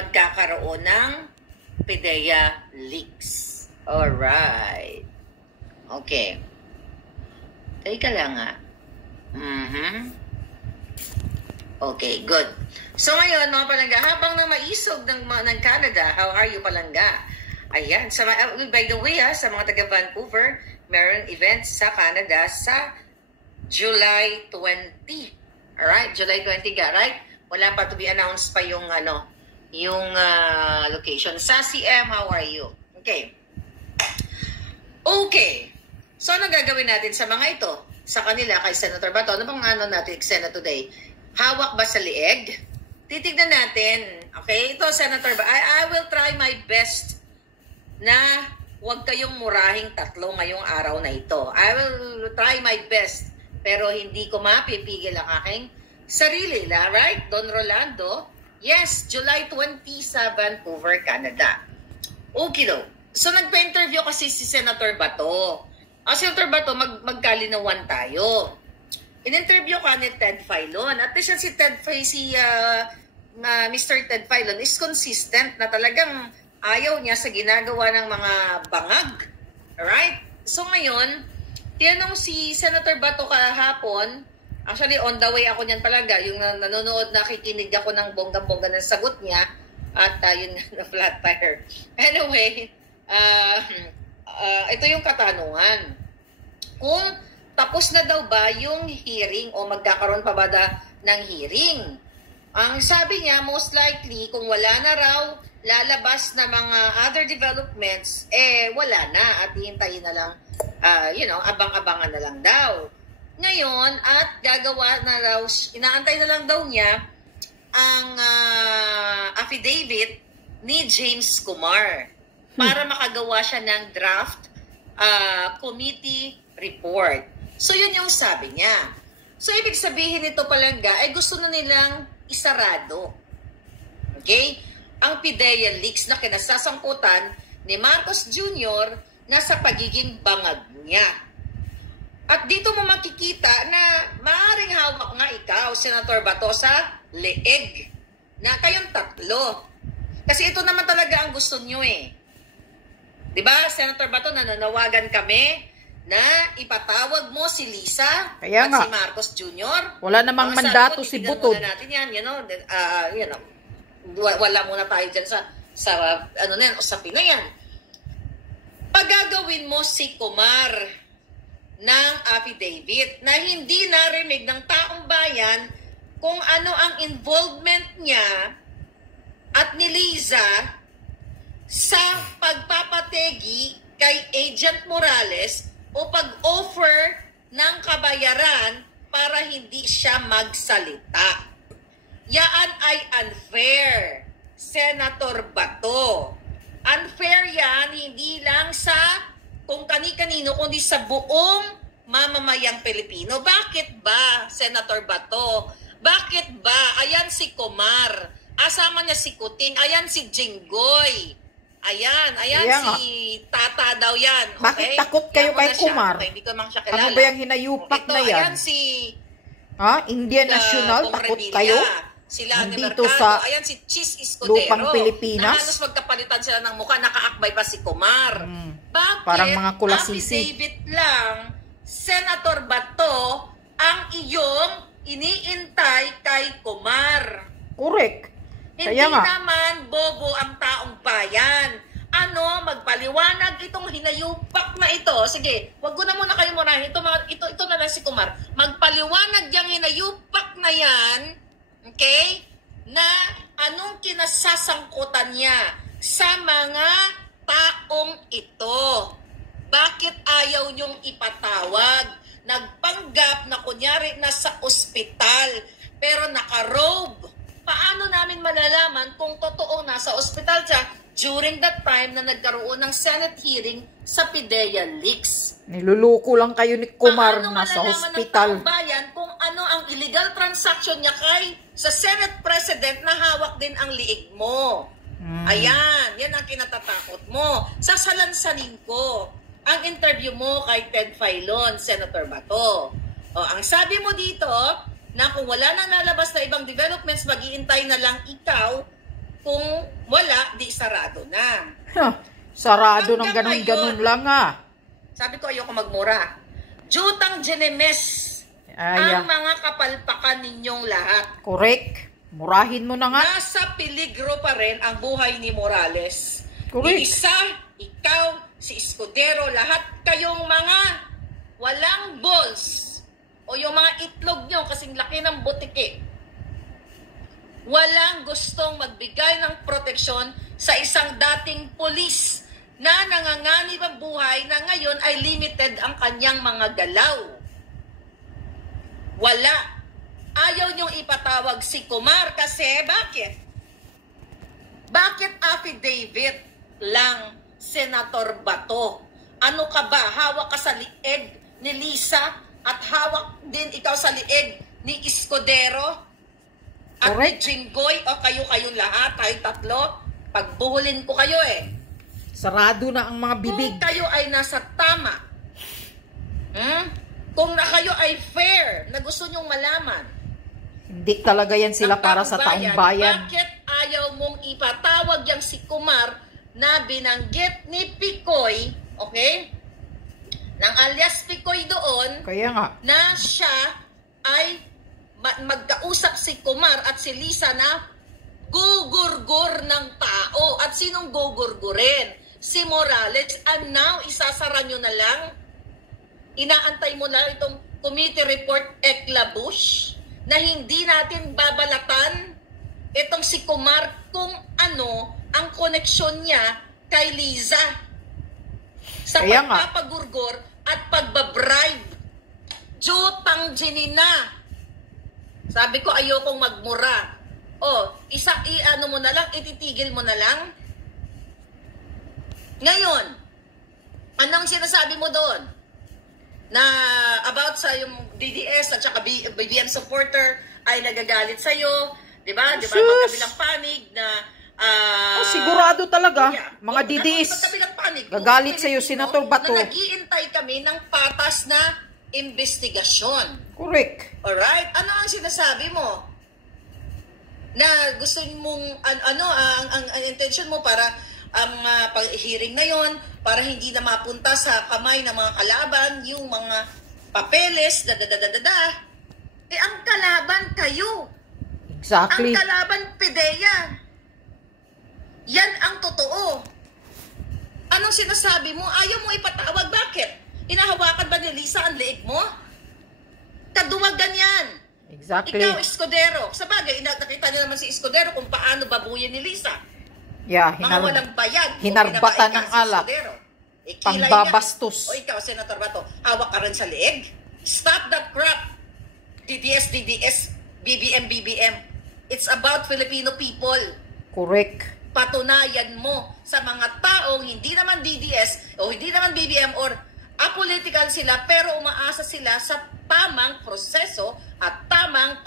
magkakaroon ng PIDEA leaks. Alright. Okay. Teka lang nga. Okay, good. So ngayon, mga palangga, habang na maisog ng Canada, how are you, palangga? Ayan, by the way, sa mga taga Vancouver, meron events sa Canada sa July 20. Alright, July 20 ka, right? Wala pa to be announced pa yung location. Sa CM, how are you? Okay. Okay. So, ano gagawin natin sa mga ito? Sa kanila, kay Senator Bato, ano bang natin eksena today? Hawak ba sa lieg? Titignan natin. Okay? Ito, Senator Bato. I will try my best na huwag kayong murahing tatlo ngayong araw na ito. I will try my best. Pero hindi ko mapipigil ang aking sarili. Right? Don Rolando? Yes, July 20 sa Vancouver, Canada. Okay daw. So, nagpa-interview kasi si Senator Bato. Senator Bato, magkalinawan tayo. In-interview ka ni Ted Filon. At least si Mr. Ted Filon is consistent na talagang ayaw niya sa ginagawa ng mga bangag. Alright? So ngayon, tinanong si Senator Bato kahapon, actually on the way ako niyan talaga, yung nanonood, nakikinig ako ng bonggang-bongga ng sagot niya, at yun na flat tire. Anyway, ito yung katanungan. Kung tapos na daw ba yung hearing o magkakaroon pa ba ng hearing? Ang sabi niya, most likely, kung wala na raw lalabas na mga other developments, wala na at hihintayin na lang, abang-abangan na lang daw. Ngayon, at gagawa na raw, inaantay na lang daw niya ang affidavit ni James Kumar para makagawa siya ng draft committee report. So, yun yung sabi niya. So, ibig sabihin nito palangga, ay gusto na nilang isarado. Okay? Ang PIDEA leaks na kinasasangkutan ni Marcos Jr. na sa pagiging bangag niya. At dito mo makikita na maaaring hawak nga ikaw, Senator Bato, sa leeg na kayong tatlo. Kasi ito naman talaga ang gusto nyo eh. Diba, Senator Bato, nananawagan kami na ipatawag mo si Lisa kaya at nga, si Marcos Jr. Wala namang mandato si Butod. Natin yan, wala muna tayo dyan sa usapin na yan. Pagagawin mo si Kumar ng affidavit na hindi narinig ng taong bayan kung ano ang involvement niya at ni Liza sa pagpapategi kay Agent Morales o pag-offer ng kabayaran para hindi siya magsalita. Yan ay unfair, Senator Bato. Unfair yan, hindi lang sa kung kani-kanino, kundi sa buong mamamayang Pilipino. Bakit ba, Senator Bato? Bakit ba? Ayan si Kumar. Asama niya si Kuting. Ayan si Jinggoy. Ayan si Tata daw yan. Okay? Bakit takot kayo kay Kumar? Okay, hindi ko naman siya kilala. Ano ba yung hinayupak na yan? Ayan si Indian National, takot kayo? Sila ni Nandito Mercado. sa Ayan si Cheese Escudero. lupang Pilipinas. Na halos magkapalitan sila ng mukha, nakaakbay pa si Kumar. Bakit Parang mga kulasisi. affidavit lang, Senator Bato, ang iyong iniintay kay Kumar? Correct. Hindi Kaya nga, naman bobo ang taong bayan. Magpaliwanag itong hinayupak na ito. Sige, wag ko na muna kayo murahin. Ito na lang si Kumar. Magpaliwanag yung hinayupak na yan, okay, na anong kinasasangkutan niya sa mga taong ito. Bakit ayaw niyong ipatawag? Nagpanggap na kunyari nasa ospital, pero naka-robe. Paano namin malalaman kung totoo nasa ospital siya during that time na nagkaroon ng Senate hearing sa PIDEA leaks? niluluko lang kayo ni Kumar na sa Paano malalaman ng hospital. taong bayan kung ano ang illegal transaction niya sa Senate President na hawak din ang liig mo? Ayan, yan ang kinatatakot mo. Sasalansanin ko ang interview mo kay Ted Filon, Senator Bato. Ang sabi mo dito, na kung wala nang lalabas na ibang developments, mag-iintay na lang ikaw Kung wala, di sarado na. Huh. Sarado ng Hanggang ganun-ganun ngayon, lang ah. Sabi ko, ayoko magmura. Jutang Jenemes ang mga kapalpakan ninyong lahat. Correct. Murahin mo na nga. Nasa peligro pa rin ang buhay ni Morales. Correct. Isa, ikaw, si Escudero, lahat kayong mga walang balls o yung mga itlog nyo kasing laki ng butiki. Walang gustong magbigay ng proteksyon sa isang dating pulis na nanganganib ang buhay na ngayon ay limited ang kanyang mga galaw. Wala. Ayaw niyong ipatawag si Kumar kasi bakit? Bakit affidavit lang, Senator Bato? Ano ka ba? Hawak ka sa lieg ni Lisa at hawak din ikaw sa lieg ni Escudero at ni Jinggoy o kayong lahat, kayong tatlo? Pagbuhulin ko kayo eh. Sarado na ang mga bibig. Kung kayo ay nasa tama, kung na kayo ay fair na gusto nyong malaman, Hindi talaga yan sila para sa taong bayan. bakit ayaw mong ipatawag yang si Kumar na binanggit ni Picoy, okay? Ng alias Picoy doon, Kaya nga. na siya ay magkausap si Kumar at si Lisa na gugurgur ng tao. At sinong gugurgurin? Si Morales. And now, isasara nyo na lang? Inaantay mo na itong committee report Eklabush na hindi natin babalatan itong si Kumar kung ano ang koneksyon niya kay Liza sa Kaya nga. pagpapagurgur at pagbabribe. Jutang ginina. Sabi ko ayokong magmura. Ano mo na lang, ititigil mo na lang. Ngayon, anong sinasabi mo doon? Na about sa yung DDS at saka BBM supporter ay nagagalit sa'yo, di ba? Di ba? Magkabilang panig na sigurado talaga, yeah, mga DDS. magkabilang panig. Gagalit sa'yo, Senator Bato. Na nag-iintay kami ng patas na investigasyon. Correct. Alright? Ano ang sinasabi mo? Na gusto mong, ang intention mo para ang hearing na yon para hindi na mapunta sa kamay ng mga kalaban yung mga papeles, ang kalaban kayo. Exactly. Ang kalaban PDEA. Yan ang totoo. Anong sinasabi mo? Ayaw mo ipatawag. Bakit? Inahawakan ba ni Lisa ang leeg mo? Kaduwagan yan. Exactly. Ikaw, Escudero. Sa bagay, nakita niyo naman si Escudero kung paano babuyin ni Lisa. Yeah, Mga walang bayad. hinarbatan ng alak. Pangbabastos. O ikaw, Senator Bato, hawak ka rin sa leeg? Stop that crap. DDS, BBM. It's about Filipino people. Correct. Patunayan mo sa mga taong hindi naman DDS o hindi naman BBM or apolitical sila pero umaasa sila sa tamang proseso at tamang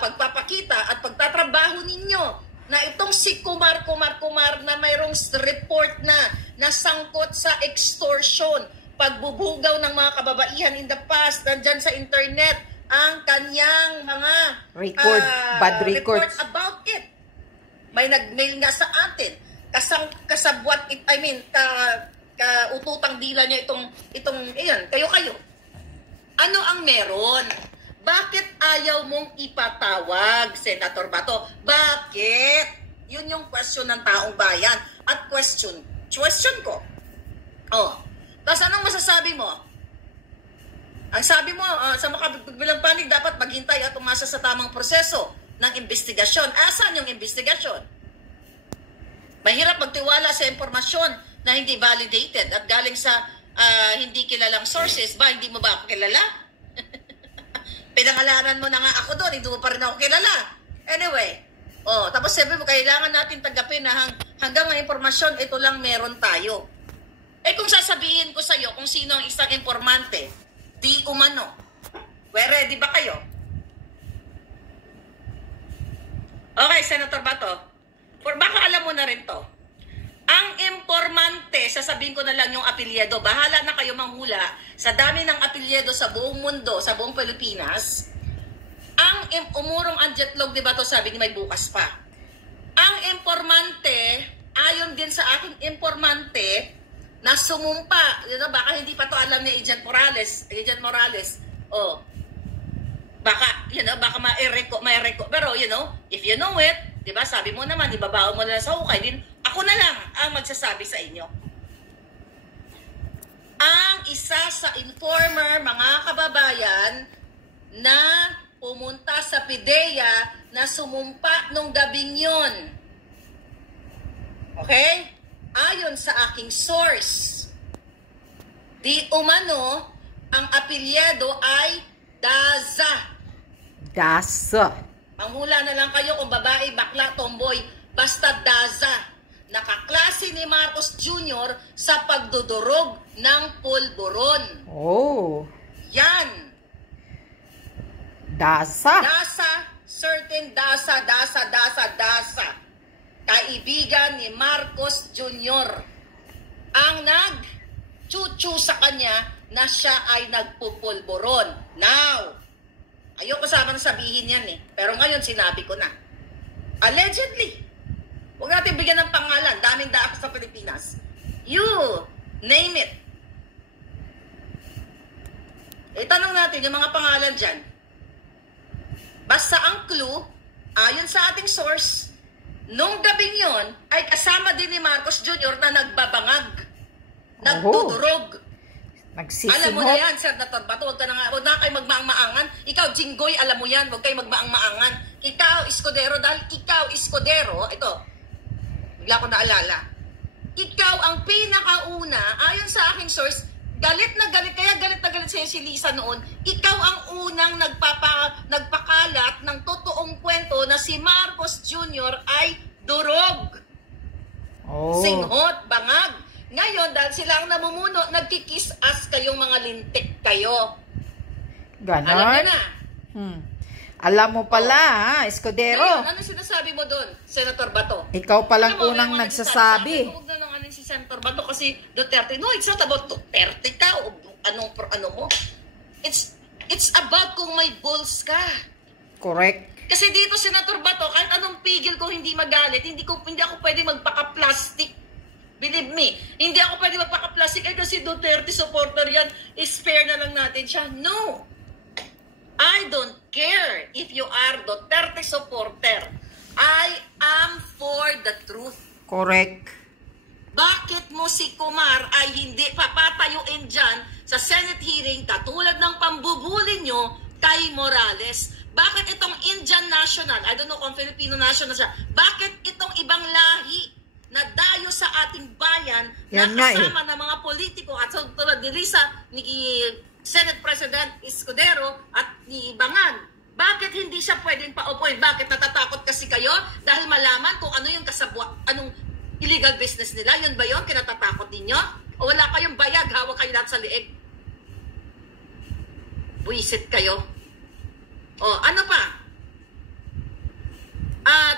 pagpapakita at pagtatrabaho ninyo. Na itong si Kumar na mayroong report na nasangkot sa extortion, pagbubugaw ng mga kababaihan in the past, nandyan sa internet, ang kanyang mga bad records about it. May nag-mail nga sa atin, kasabwat, kaututang dila niya kayo. Ano ang meron? Bakit ayaw mong ipatawag, Senator Bato? Bakit? Yun yung question ng taong bayan. At question ko. Tapos anong masasabi mo? Ang sabi mo, sa makabigbilang panig, dapat maghintay at umasa sa tamang proseso ng investigasyon. Asan yung investigasyon? Mahirap magtiwala sa impormasyon na hindi validated at galing sa hindi kilalang sources. Hindi mo ba ako kilala? Pinangalanan mo na nga ako doon, hindi mo pa rin ako kilala. Anyway, tapos sabi mo, kailangan natin tanggapin na hanggang ang impormasyon, ito lang meron tayo. Kung sasabihin ko sa'yo kung sino ang isang informante, di umano. Ready ba kayo? Okay, Senator Bato. Baka alam mo na rin to. Ang informante, sasabihin ko na lang yung apelyido. Bahala na kayo manghula sa dami ng apelyido sa buong mundo, sa buong Pilipinas. Ang umurong ang jetlog, di ba to sabi ni may bukas pa. din sa aking informante na sumumpa. Baka hindi pa to alam ni Agent Morales. Oh. Baka, baka ma-reco. Pero, if you know it, di ba, sabi mo naman, ibabaon mo na sa hukay din, ako na lang ang magsasabi sa inyo. Ang isa sa informer, mga kababayan, na pumunta sa PIDEA na sumumpa nung gabing yun. Okay? Ayon sa aking source, di umano, ang apelyido ay Daza. Manghula na lang kayo kung babae, bakla, tomboy, basta Daza. Nakaklase ni Marcos Jr. sa pagdudurog ng pulburon. Oh. Yan. Daza. Certain Daza. Kaibigan ni Marcos Jr. ang nag-chuchu sa kanya na siya ay nagpupulburon. Now, ayoko sana sabihin yan pero ngayon sinabi ko na. Allegedly. Huwag natin bigyan ng pangalan. Daming daak sa Pilipinas. You name it. Itanong natin yung mga pangalan dyan. Basta ang clue, ayon sa ating source, nung gabing yon ay kasama din ni Marcos Jr. na nagbabangag. Nagdudurog. Nagsisinghot. Alam mo na yan, Senator Bato. Huwag na kayo magmaang-maangan. Ikaw, Jinggoy, alam mo yan. Huwag kayo magmaang-maangan. Ikaw, Escudero, dahil ikaw, Escudero, ito, bigla ko naalala. Ikaw ang pinakauna, ayon sa aking source, galit na galit sa'yo si Lisa noon, ikaw ang unang nagpakalat ng totoong kwento na si Marcos Jr. ay durog. Oh. Singhot, bangag. Ngayon, dahil sila ang namumuno, nagkikis-as kayong mga lintik kayo. Ganon? Alam mo na. Alam mo pala, Escudero. Ngayon, ano sinasabi mo doon, Senator Bato? Ikaw palang unang nagsasabi. Huwag na nang si Senator Bato kasi Duterte. No, it's not about Duterte ka o ano mo. It's about kung may balls ka. Correct. Kasi dito, Senator Bato, kahit anong pigil ko hindi magalit, hindi ako pwede magpaka-plastic. Believe me, hindi ako pwede magpaka-plastic kasi Duterte supporter yan, spare na lang natin siya. No! I don't care if you are Duterte supporter. I am for the truth. Correct. Bakit mo si Kumar ay hindi papatayuin dyan sa Senate hearing katulad ng pambubuli nyo kay Morales? Bakit itong Indian national, I don't know kung Filipino national siya, bakit itong ibang lahi na dayo sa ating bayan yan na kasama ng mga politiko at sa tulad ni Lisa, ni Senate President Escudero at ni Bangan, bakit hindi siya pwedeng paupuin? Bakit natatakot kasi kayo dahil malaman kung ano yung anong illegal business nila? Yun ba yun? Kinatatakot ninyo? O wala kayong bayag, hawak kayo lahat sa liig? Buisit kayo. O, ano pa?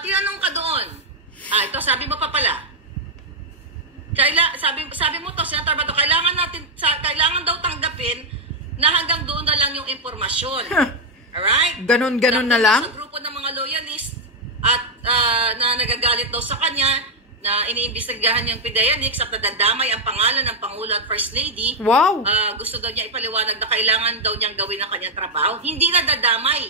Tinanong ka doon. Ito, sabi mo pa pala. Sabi mo to, Senator Bato, kailangan daw tanggapin na hanggang doon na lang yung impormasyon. Alright? Ganon na lang? Sa grupo ng mga loyalist at na nagagalit daw sa kanya, na iniimbestigahan niyang PIDEA leaks at nadadamay ang pangalan ng Pangulo at First Lady. Wow! Gusto daw niya ipaliwanag na kailangan daw niyang gawin ang kanyang trabaho. Hindi nadadamay.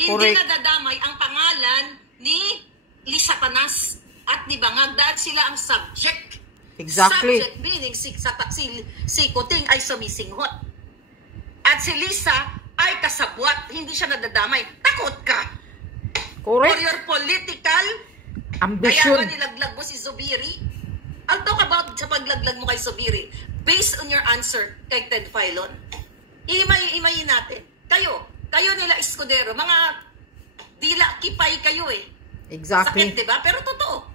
Hindi Correct. nadadamay ang pangalan ni Lisa Tanas at ni Bangag dahil sila ang subject. Exactly. Subject meaning si Kuting ay sumisinghot. At si Lisa ay kasabwat. Hindi siya nadadamay. Takot ka. Correct. For your political ambition. Kaya ba nilaglag mo si Zubiri? I'll talk about sa paglaglag mo kay Zubiri based on your answer kay Ted Filon. Imayin natin. Kayo nila Escudero, mga dila kipay kayo Exactly. Sakit, diba? Pero totoo.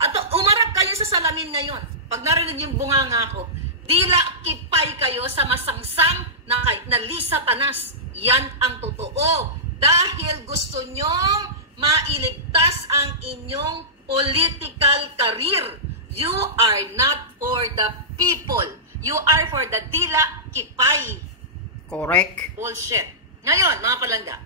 At umarap kayo sa salamin ngayon. Pag narinig yung bunganga ko, dila kipay kayo sa masangsang na Lisa Tanas. Yan ang totoo. Dahil gusto nyong mailigtas ang inyong political career. You are not for the people. You are for the dila kipay. Correct. Bullshit. Ngayon, mga palangga,